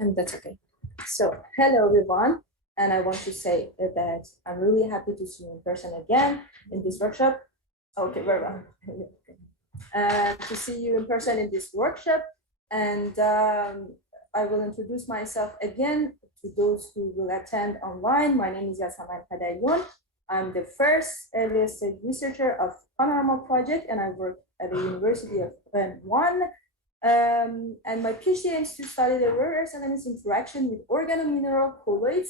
And that's okay. So hello everyone, and I want to say that I'm really happy to see you in person again in this workshop. Okay, very well. To see you in person in this workshop, and I will introduce myself again to those who will attend online. My name is Yasaman Tadayon. I'm the first early stage researcher of Panorama project, and I work at the University of ESR1. And my PhD aims to study the rare earth elements interaction with organomineral colloids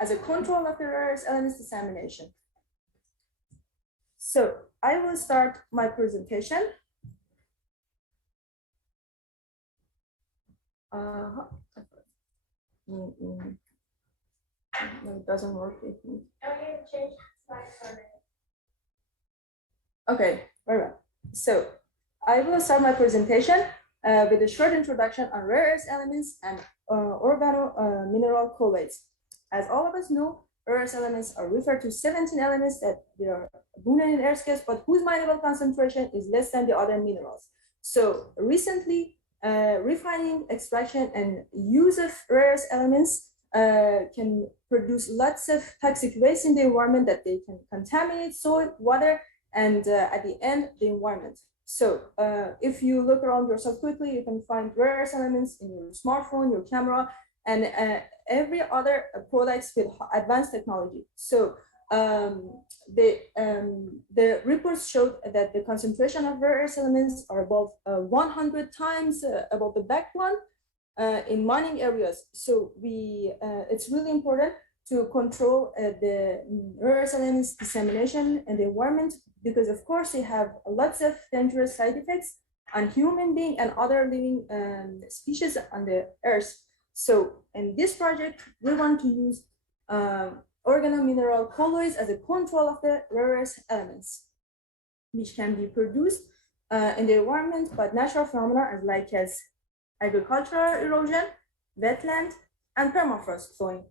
as a control of the rare earth elements dissemination. So I will start my presentation. No, it doesn't work. Okay, very well. So I will start my presentation with a short introduction on rare earth elements and organomineral colloids. As all of us know, rare earth elements are referred to 17 elements that they are abundant in earth gas, but whose mineral concentration is less than the other minerals. So recently, refining, extraction, and use of rare earth elements can produce lots of toxic waste in the environment that they can contaminate soil, water, and at the end, the environment. So if you look around yourself quickly, you can find rare earth elements in your smartphone, your camera, and every other products with advanced technology. So the reports showed that the concentration of rare earth elements are above 100 times above the background in mining areas. So it's really important to control the rare earth elements dissemination in the environment, because of course they have lots of dangerous side effects on human being and other living species on the earth. So in this project, we want to use organomineral colloids as a control of the rare earth elements, which can be produced in the environment by natural phenomena as agricultural erosion, wetland, and permafrost flowing.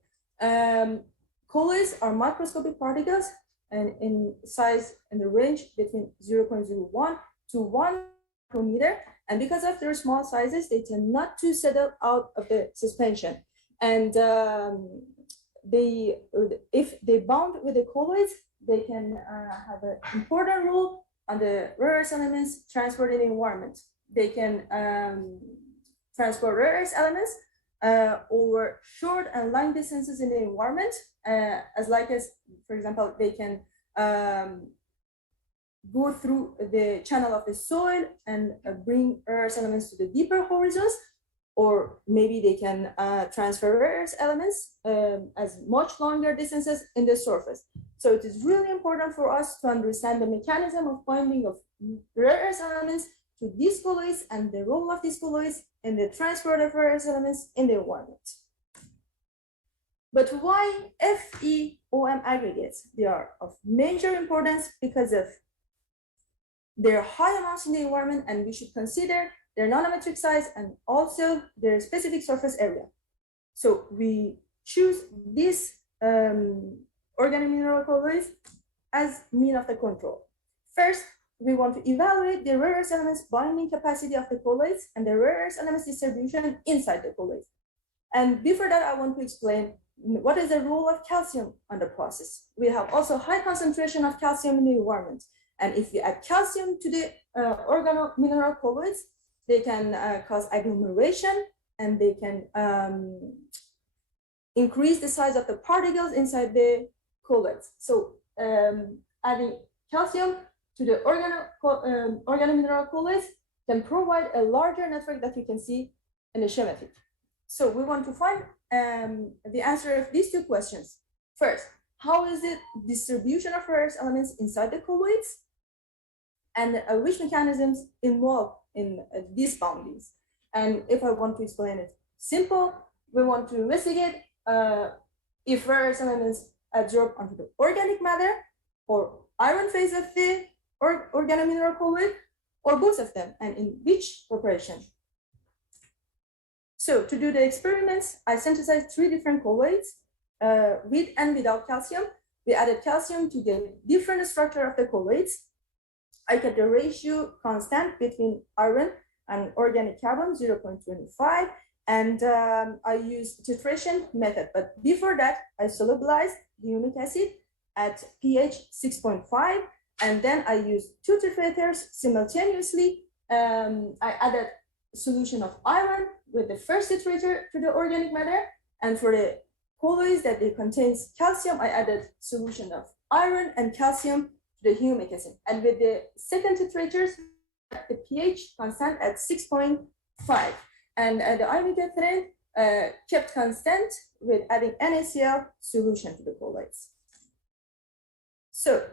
Colloids are microscopic particles and in size in the range between 0.01 to 1 micrometer. And because of their small sizes, they tend not to settle out of the suspension. And if they bound with the colloids, they can have an important role on the rare earth elements transport in the environment. They can transport rare earth elements over short and long distances in the environment, for example, they can go through the channel of the soil and bring rare earth elements to the deeper horizons, or maybe they can transfer rare earth elements as much longer distances in the surface. So it is really important for us to understand the mechanism of binding of rare earth elements to these colloids and the role of these colloids in the transport of rare earth elements in the environment. But why FeOM aggregates? They are of major importance because of their high amounts in the environment, and we should consider their nanometric size and also their specific surface area. So we choose these organomineral colloids as mean of the control. First, we want to evaluate the rare earth elements binding capacity of the colloids and the rare earth elements distribution inside the colloids. And before that, I want to explain what is the role of calcium on the process. We have also high concentration of calcium in the environment. And if we add calcium to the organomineral colloids, they can cause agglomeration, and they can increase the size of the particles inside the colloids. So adding calcium to the organomineral colloids can provide a larger network that you can see in the schematic. So we want to find the answer of these two questions. First, how is the distribution of rare earth elements inside the colloids, and which mechanisms involved in these boundings? And if I want to explain it simple, we want to investigate if rare earth elements absorb onto the organic matter or iron phase of the organomineral colloid, or both of them, and in which proportion. So to do the experiments, I synthesized 3 different colloids with and without calcium. We added calcium to get different structure of the colloids. I kept the ratio constant between iron and organic carbon, 0.25, And I use titration method. But before that, I solubilized humic acid at pH 6.5. And then I used 2 titrators simultaneously. I added solution of iron with the first titrator to the organic matter. And for the colloids that it contains calcium, I added solution of iron and calcium to the humic acid. And with the second titrators, the pH constant at 6.5. And the ionic ethylene kept constant with adding NaCl solution to the colloids. So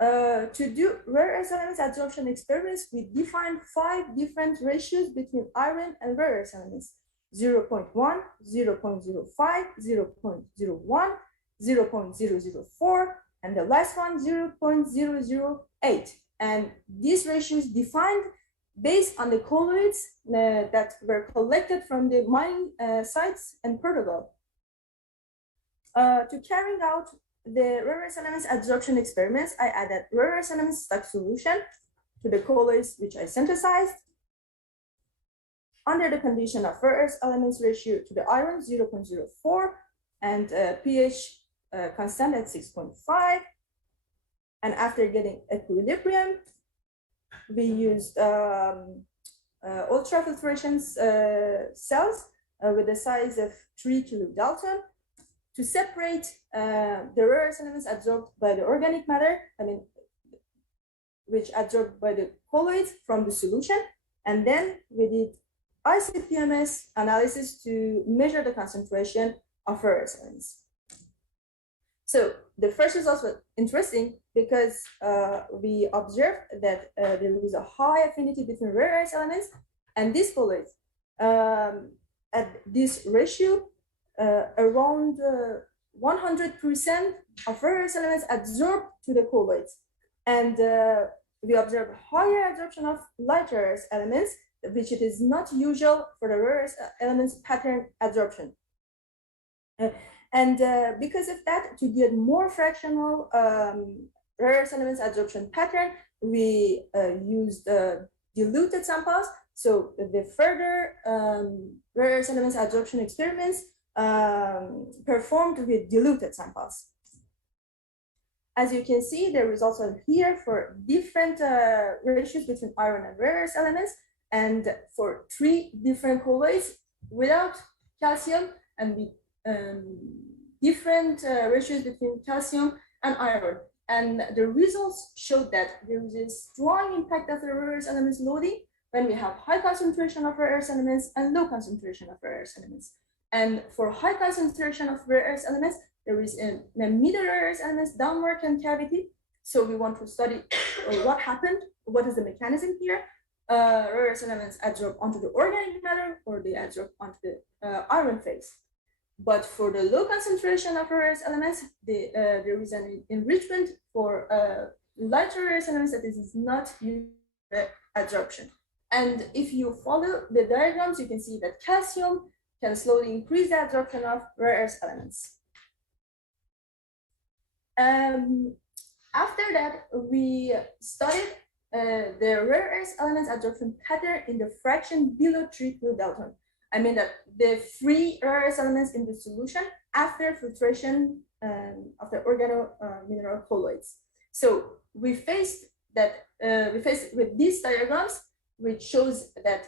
to do rare earth elements adsorption experiments, we defined 5 different ratios between iron and rare earth elements: 0.1, 0.05, 0.01, 0.004, and the last one 0.008. And these ratios defined based on the colloids that were collected from the mining sites in Portugal. To carrying out the rare earth elements adsorption experiments, I added rare earth elements stock solution to the colloids which I synthesized under the condition of rare earth elements ratio to the iron 0.04 and pH constant at 6.5. And after getting equilibrium, we used ultrafiltration cells with a size of 3 kilodalton to separate the rare earth elements absorbed by the organic matter, which absorbed by the colloids from the solution. And then we did ICP-MS analysis to measure the concentration of rare earth elements. So the first results were interesting because we observed that there is a high affinity between rare earth elements and these colloids. At this ratio, around 100% of rare earth elements adsorbed to the colloids. And we observed higher absorption of light rare earth elements, which it is not usual for the rare earth elements pattern absorption. And because of that, to get more fractional rare earth elements adsorption pattern, we used diluted samples. So the further rare earth elements adsorption experiments performed with diluted samples. As you can see, the results are here for different ratios between iron and rare earth elements, and for 3 different colloids without calcium, and with different ratios between calcium and iron. And the results showed that there is a strong impact of the rare earth elements loading when we have high concentration of rare earth elements and low concentration of rare earth elements. And for high concentration of rare earth elements, there is a middle rare earth elements downward concavity. So we want to study what happened, what is the mechanism here. Rare earth elements adsorb onto the organic matter, or they adsorb onto the iron phase. But for the low concentration of rare earth elements, there is an enrichment for lighter rare earth elements that is not used for adsorption. And if you follow the diagrams, you can see that calcium can slowly increase the absorption of rare earth elements. After that, we studied the rare earth elements adsorption pattern in the fraction below 3 kilodalton. I mean that the free rare earth elements in the solution after filtration of the organo-mineral colloids. So we faced with these diagrams, which shows that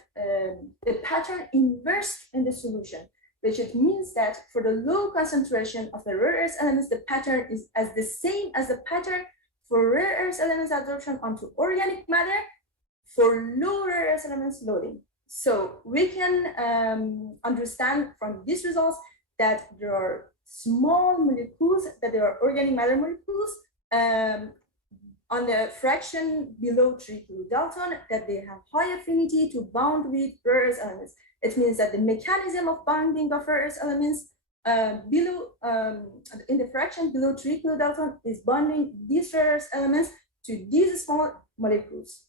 the pattern inversed in the solution, which it means that for the low concentration of the rare earth elements, the pattern is as the same as the pattern for rare earth elements absorption onto organic matter for low rare earth elements loading. So we can understand from these results that there are small molecules, that there are organic matter molecules on the fraction below 3 kilodalton, that they have high affinity to bond with rare earth elements. It means that the mechanism of bonding of rare earth elements below in the fraction below 3 kilodalton is bonding these rare earth elements to these small molecules.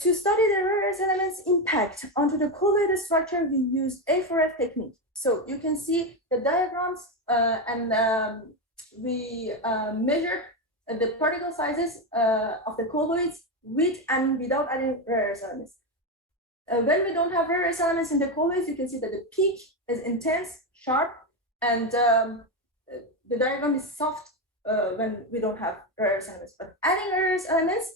To study the rare earth elements impact onto the colloid structure, we use A4F technique. So you can see the diagrams and we measured the particle sizes of the colloids with and without adding rare earth elements. when we don't have rare earth elements in the colloids, you can see that the peak is intense, sharp, and the diagram is soft when we don't have rare earth elements. But adding rare earth elements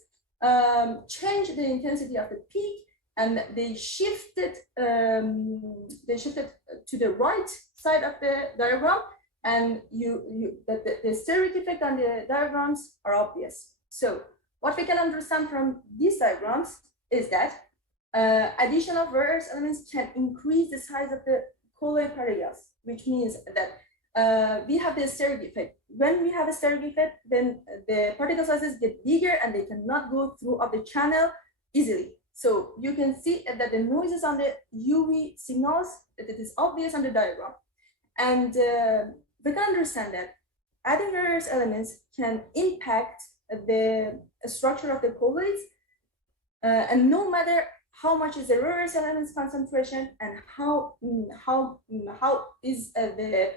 change the intensity of the peak, and they shifted to the right side of the diagram, and the steric effect on the diagrams are obvious. So what we can understand from these diagrams is that addition of rare earth elements can increase the size of the colloid particles, which means that we have the steric effect. When we have a steric effect, then the particle sizes get bigger and they cannot go throughout the channel easily. So you can see that the noises on the UV signals, that it is obvious on the diagram. And we can understand that adding rare earth elements can impact the structure of the colloids, and no matter how much is the rare earth elements concentration and how is the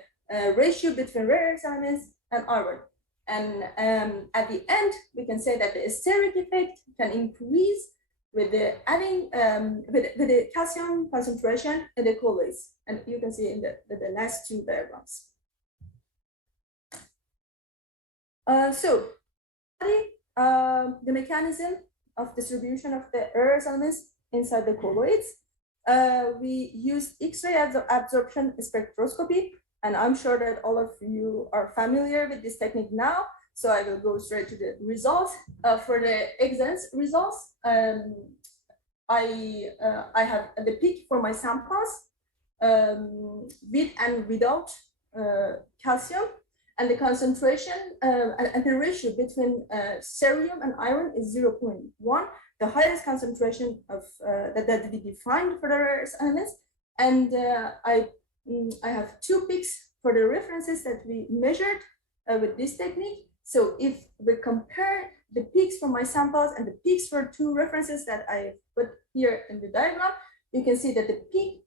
ratio between rare earth elements and iron. And at the end, we can say that the steric effect can increase with the adding with the calcium concentration in the colloids, and you can see in the last two diagrams. So the mechanism of distribution of the rare earth elements inside the colloids. We use X-ray absorption spectroscopy, and I'm sure that all of you are familiar with this technique now. So I will go straight to the results. For the exams results, I have the peak for my samples with and without calcium, and the concentration and the ratio between cerium and iron is 0.1, the highest concentration of that we defined for the rare earth elements. And I have two peaks for the references that we measured with this technique. So if we compare the peaks for my samples and the peaks for two references that I put here in the diagram, you can see that the peak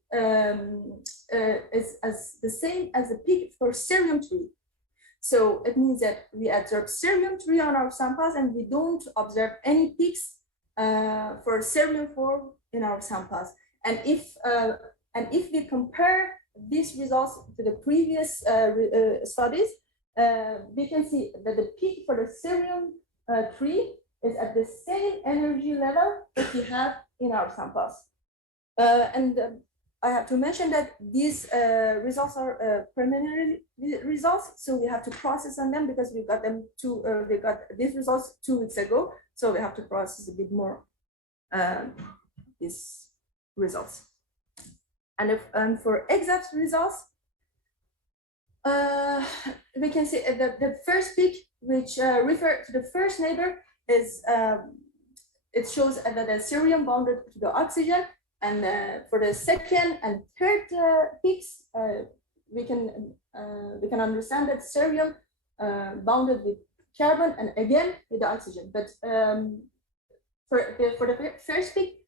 is as the same as the peak for cerium-3. So it means that we observe cerium-3 on our samples, and we don't observe any peaks for cerium-4 in our samples. And if we compare these results to the previous studies, we can see that the peak for the cerium-3 is at the same energy level that we have in our samples. And I have to mention that these results are preliminary results, so we have to process on them because we got them we got these results 2 weeks ago, so we have to process a bit more these results. And for exact results, we can see that the first peak, which refers to the first neighbor, is it shows that the cerium bonded to the oxygen. And for the second and third peaks, we can understand that cerium bounded with carbon and again with the oxygen. But for the first peak,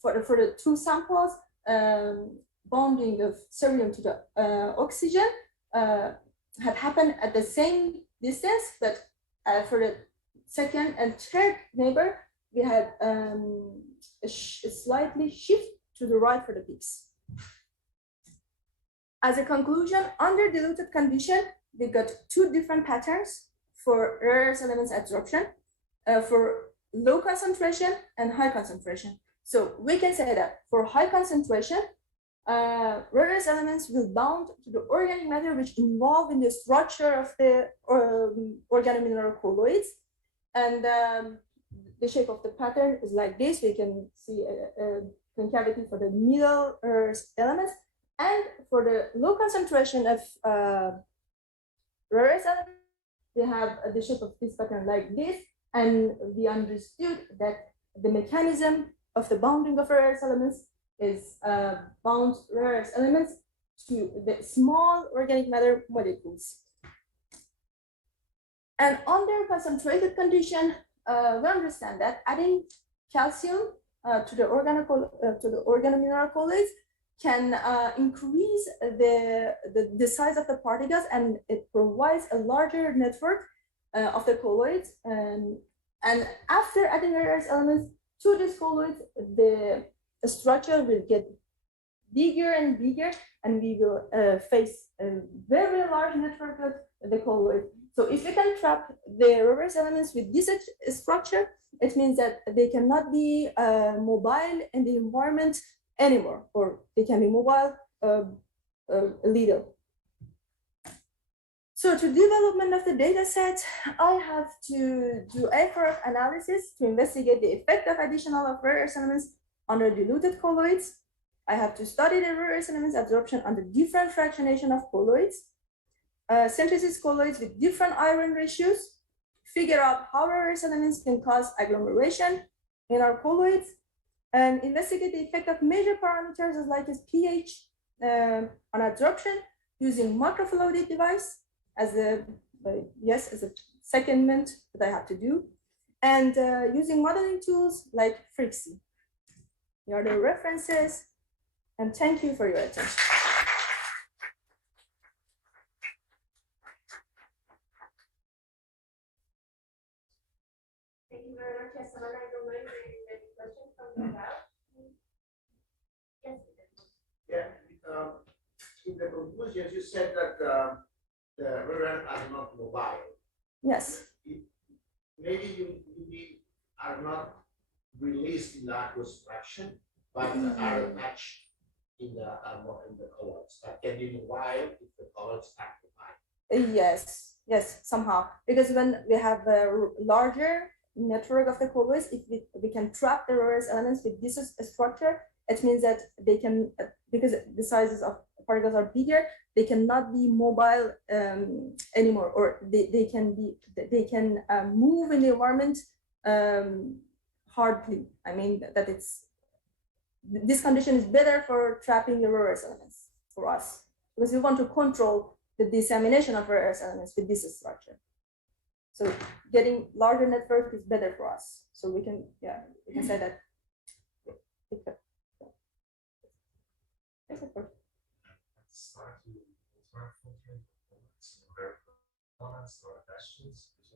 for the two samples, bonding of cerium to the oxygen had happened at the same distance, but for the second and third neighbor, we had a slightly shift to the right for the peaks. As a conclusion, under diluted condition, we got two different patterns for rare earth elements absorption, for low concentration and high concentration. So we can say that for high concentration, rare earth elements will bound to the organic matter which involved in the structure of the organomineral colloids, and the shape of the pattern is like this. We can see a concavity for the middle earth elements, and for the low concentration of rare earth elements, we have the shape of this pattern like this, and we understood that the mechanism of the bounding of rare earth elements is bound rare earth elements to the small organic matter molecules. And under concentrated condition, we understand that adding calcium to the organomineral colloids can increase the size of the particles, and it provides a larger network of the colloids. And after adding rare earth elements to this colloid, the structure will get bigger and bigger, and we will face a very large network of the colloid. So if we can trap the rare earth elements with this structure, it means that they cannot be mobile in the environment anymore, or they can be mobile a little. So to development of the data set, I have to do effort analysis to investigate the effect of additional of rare earth elements under diluted colloids. I have to study the rare earth elements absorption under different fractionation of colloids, synthesis colloids with different iron ratios, figure out how rare earth elements can cause agglomeration in our colloids, and investigate the effect of major parameters like as pH on absorption using microfluidic device as a secondment that I have to do, and using modeling tools like Frixie. Here are the references, and thank you for your attention. Thank you very much, Yasaman. I don't know if there is any questions from the crowd. Yes. Yeah. In the conclusions, you said that the rare are not mobile. Yes. Maybe you are not released in the aqueous fraction, but are attached in the colloids. That can be mobile if the colloids activate. Yes, somehow. Because when we have a larger network of the colloids, if we can trap the rare earth elements with this structure, it means that they can, because the sizes of particles are bigger, they cannot be mobile anymore, or they can move in the environment hardly. I mean that this condition is better for trapping the rare earth elements for us, because we want to control the dissemination of rare earth elements with this structure. So getting larger network is better for us. So we can say that.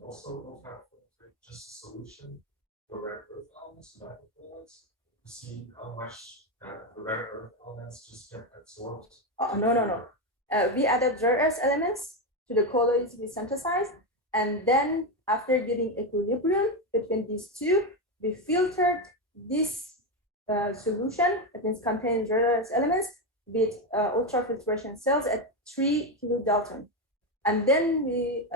Also just a solution for rare earth elements, to see how much the rare earth elements just get absorbed. Oh, no. We added rare earth elements to the colloids we synthesized, and then after getting equilibrium between these two, we filtered this solution that means contains rare earth elements with ultrafiltration cells at 3 kilodalton, and then we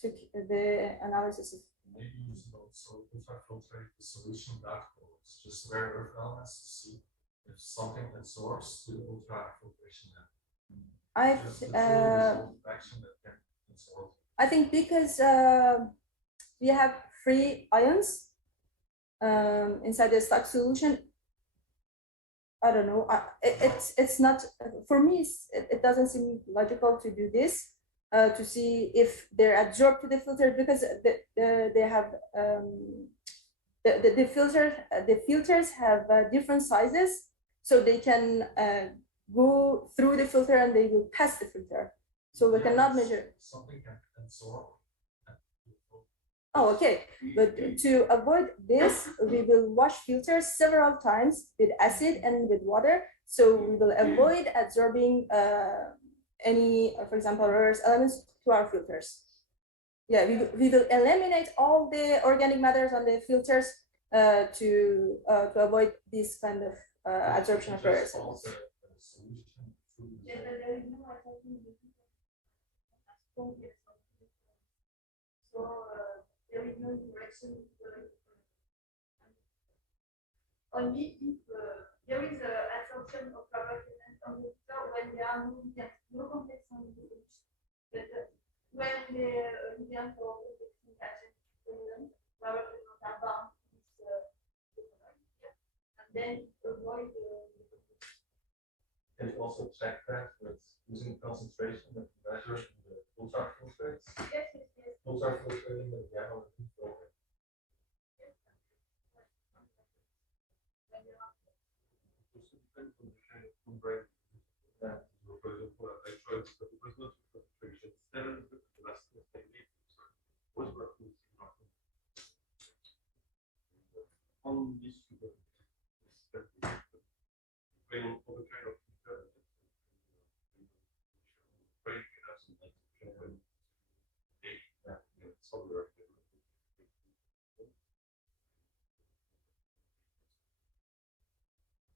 took the analysis of. Maybe you should also ultrafiltrate the solution that colloids, just rare earth elements, to see if something absorbs to the ultrafiltration. I think because we have free ions inside the stock solution. I don't know. It's not, for me. It doesn't seem logical to do this to see if they're adsorbed to the filter, because they have the filters have different sizes, so they can go through the filter and they will pass the filter. So we cannot measure. Something can absorb. Oh, okay. But to avoid this, we will wash filters several times with acid and with water. So we will avoid absorbing any, for example, rare earth elements to our filters. Yeah, we will eliminate all the organic matters on the filters to avoid this kind of absorption of rare earth elements. There is no direction. Only if there is an absorption of rare elements on the filter when they are moving, there's no complex on the solution. But when the medium for complexing agent rare elements are bound to this and then avoid Can you also check that with using concentration that you measure in the ultrafiltrates? Yes. Ultrafiltrating the gamma filter. on this bring all the kind of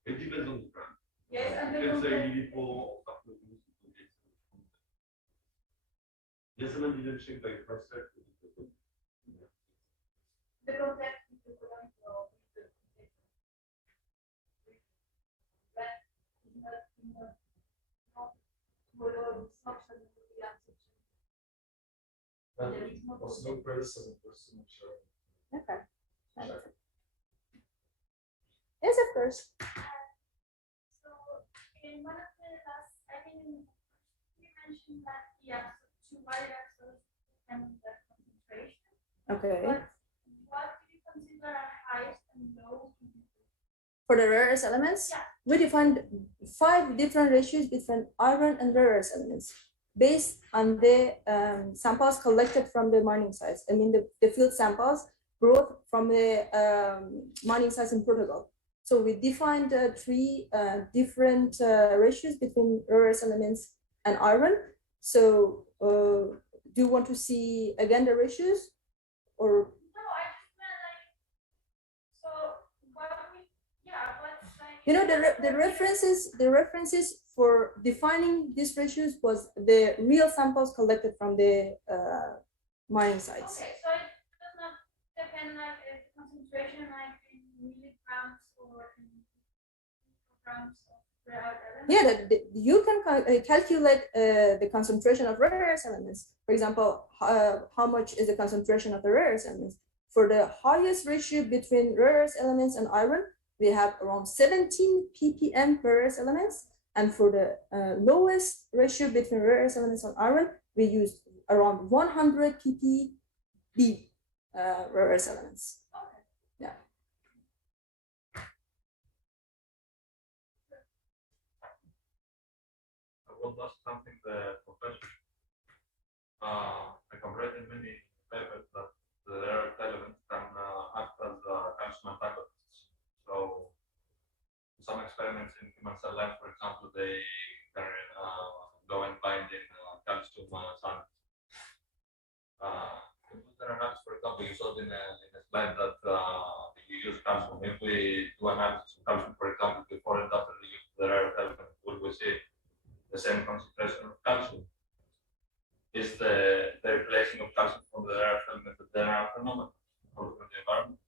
it depends on the brand. Yes, and You the can say complex, before after the Yasaman didn't check by first step. the complex is the product of the that is not model instruction of the absorption. There is no Also, no criticism for so much. Okay. Yes, of course. So in one of the last, I think you mentioned that the two wide axes and the concentration. Okay. But what do you consider a highest and low? For the rare earth elements, Yeah. we defined 5 different ratios between iron and rare earth elements based on the samples collected from the mining sites. I mean, the field samples brought from the mining sites in Portugal. So we defined 3 different ratios between rare earth elements and iron. So do you want to see again the ratios, or? No, I just meant like, so what we, yeah, what's like. You know, the references for defining these ratios was the real samples collected from the mining sites. Okay, so it does not depend like a concentration like in milligrams or in micrograms of rare elements. Yeah, you can calculate the concentration of rare earth elements. For example, how much is the concentration of the rare earth elements? For the highest ratio between rare earth elements and iron, we have around 17 ppm rare earth elements. And for the lowest ratio between rare earth elements and iron, we used around 100 ppb rare earth elements. Okay. Yeah. I will ask something the professor. I have read in many papers that the rare earth elements can act as calcium antagonists. So, some experiments in human cell lines, for example, they can go and bind in calcium channels. There are analysis, for example, you saw in a slide that you use calcium. If we do analysis of calcium, for example, before and after the use of the rare earth element, will we see the same concentration of calcium? Is the replacing of calcium from the rare earth element a general phenomenon or from the environment?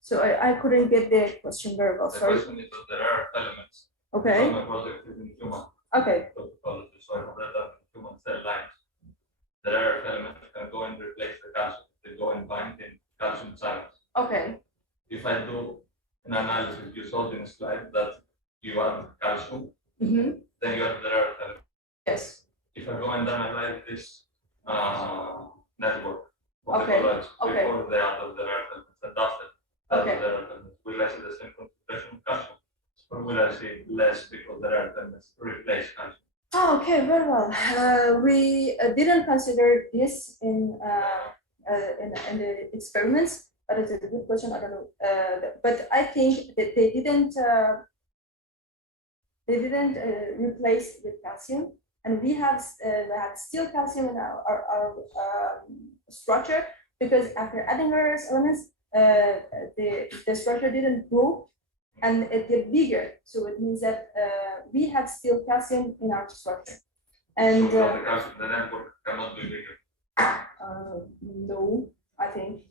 So I couldn't get the question very well. The Sorry. question is that the rare earth elements. Okay. So my project is in human. Okay. Toxicology. So I have read that in human cell lines, the rare earth elements can go and replace the calcium. They go and bind in calcium channels. Okay. If I do an analysis, you saw in the slide that you add calcium, Mm-hmm. then you add the rare earth element. Yes. If I go and analyze this network of Okay, the colloids okay. before they add the rare earth elements and after Okay. the rare earth elements, will I see the same concentration of calcium? Or will I see less because the rare earth elements replace calcium? Oh, okay, very well. We didn't consider this in the experiments, but it's a good question. I don't know, but I think that they didn't replace with calcium, and we have still calcium in our structure, because after adding rare earth elements, the structure didn't grow and it get bigger. So it means that we have still calcium in our structure. And So without the calcium, the network cannot be bigger. no, I think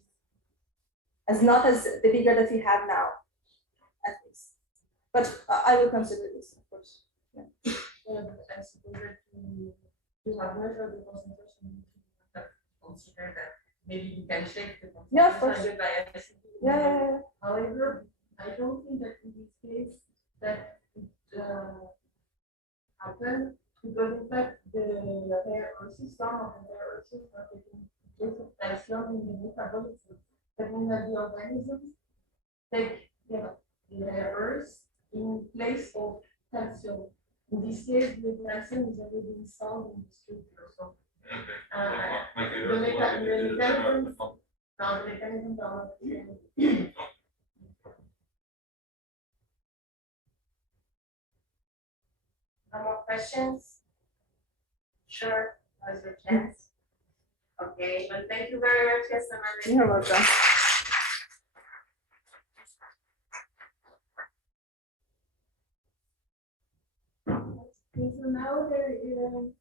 as not as the bigger that we have now, at least. But I will consider this, of course. Yeah. I suppose that to have measured the concentration, consider that maybe you can check the concentration. Yeah, of course. By Yeah. However, I don't think that in this case that it happened, because in fact the rare earths, some of the rare earths are taking place of calcium in the metabolism. That means that the organisms take the rare earths in place of calcium. In this case, the calcium is already installed in the structure. So Okay. the My curiosity was if it is a general mechanism. phenomenon. Now the mechanisms are. No more questions? Sure, now's your chance. Okay, well, thank you very much, Yasaman. You're welcome. Okay, so now there is